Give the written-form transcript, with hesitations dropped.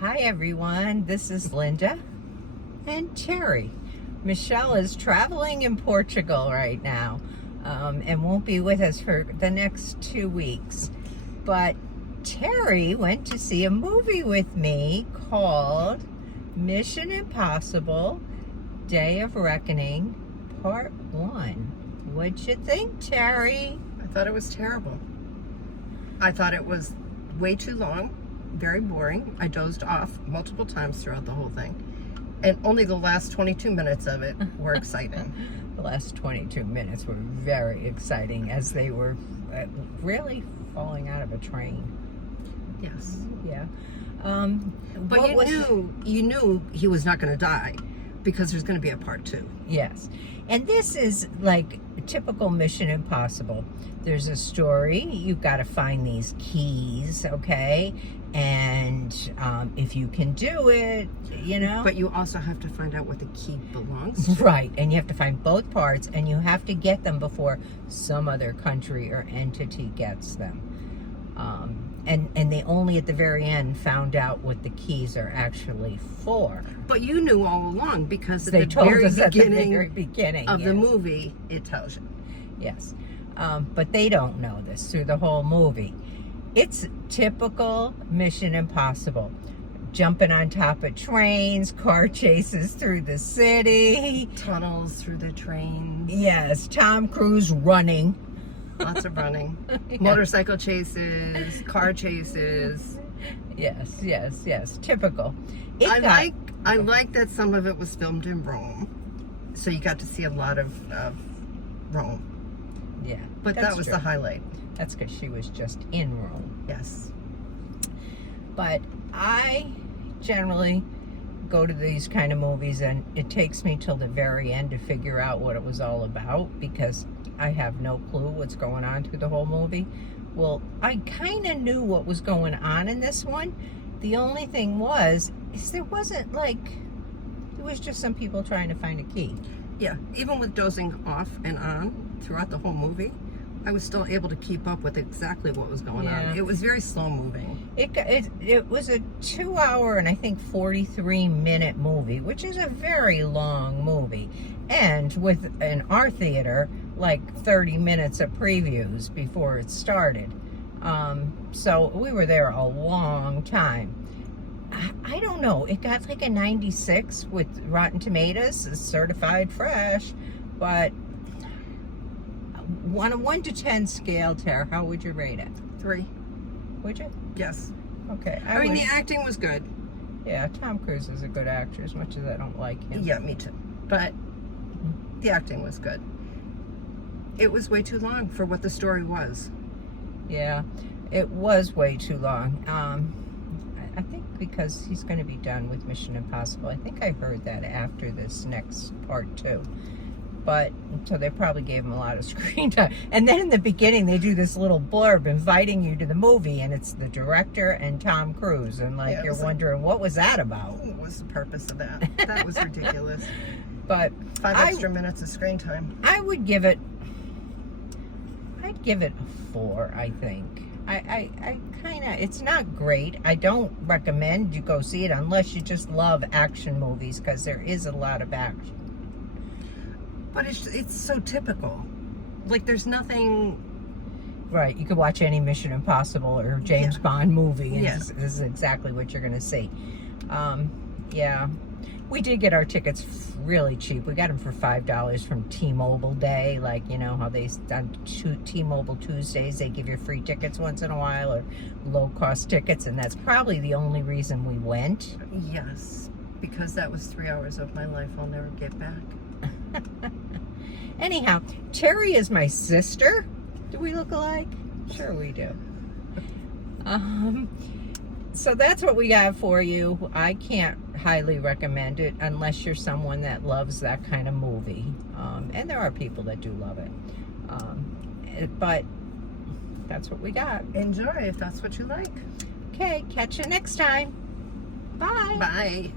Hi everyone, this is Linda and Terry. Michelle is traveling in Portugal right now and won't be with us for the next 2 weeks. But Terry went to see a movie with me called Mission Impossible: Day of Reckoning Part 1. What'd you think, Terry? I thought it was terrible. I thought it was way too long, very boring. I dozed off multiple times throughout the whole thing. And only the last 22 minutes of it were exciting. The last 22 minutes were very exciting as they were really falling out of a train. Yes. Yeah. But you knew he was not going to die because there's going to be a part 2. Yes. And this is like typical Mission Impossible. There's a story. You've got to find these keys, okay? And if you can do it, you know. But you also have to find out what the key belongs to. Right. And you have to find both parts, and you have to get them before some other country or entity gets them. And they only at the very end found out what the keys are actually for. But you knew all along because They at the told very us at the beginning very beginning of the yes. movie, it tells you. Yes. But they don't know this through the whole movie. It's typical Mission Impossible. Jumping on top of trains, car chases through the city. Tunnels through the trains. Yes, Tom Cruise running. Lots of running. Yeah. Motorcycle chases, car chases. Yes. Typical. I like that some of it was filmed in Rome. So you got to see a lot of Rome. Yeah. But that was true. the highlight. That's because she was just in Rome. Yes. But I generally go to these kind of movies and it takes me till the very end to figure out what it was all about because I have no clue what's going on through the whole movie. Well, I kind of knew what was going on in this one. The only thing is there wasn't it was just some people trying to find a key. Yeah, even with dozing off and on throughout the whole movie, I was still able to keep up with exactly what was going on. It was very slow moving. It was a 2 hour and I think 43-minute movie, which is a very long movie. And with in our theater, like 30 minutes of previews before it started. So we were there a long time. I don't know. It got like a 96 with Rotten Tomatoes, it's certified fresh, but on a 1 to 10 scale, Tara, how would you rate it? 3. Would you? Yes. Okay. I mean, the acting was good. Yeah, Tom Cruise is a good actor, as much as I don't like him. Yeah, me too. But the acting was good. It was way too long for what the story was. Yeah, it was way too long. I think because he's going to be done with Mission Impossible. I think I heard that after this next part 2. But, so they probably gave him a lot of screen time. And then in the beginning, they do this little blurb inviting you to the movie, and it's the director and Tom Cruise. And you're wondering, what was that about? What was the purpose of that? That was ridiculous. But 5 extra minutes of screen time. I'd give it a 4, I think. I kind of, it's not great. I don't recommend you go see it unless you just love action movies, because there is a lot of action. But it's so typical. Like, there's nothing... Right, you could watch any Mission Impossible or James Bond movie, and Yes. this is exactly what you're going to see. Yeah. We did get our tickets really cheap. We got them for $5 from T-Mobile Day. Like, you know how they, on T-Mobile Tuesdays, they give you free tickets once in a while, or low-cost tickets, and that's probably the only reason we went. Yes, because that was 3 hours of my life I'll never get back. Anyhow, Terry is my sister. Do we look alike? Sure we do. So that's what we got for you. I can't highly recommend it unless you're someone that loves that kind of movie. And there are people that do love it. But that's what we got. Enjoy if that's what you like. Okay, catch you next time. Bye. Bye.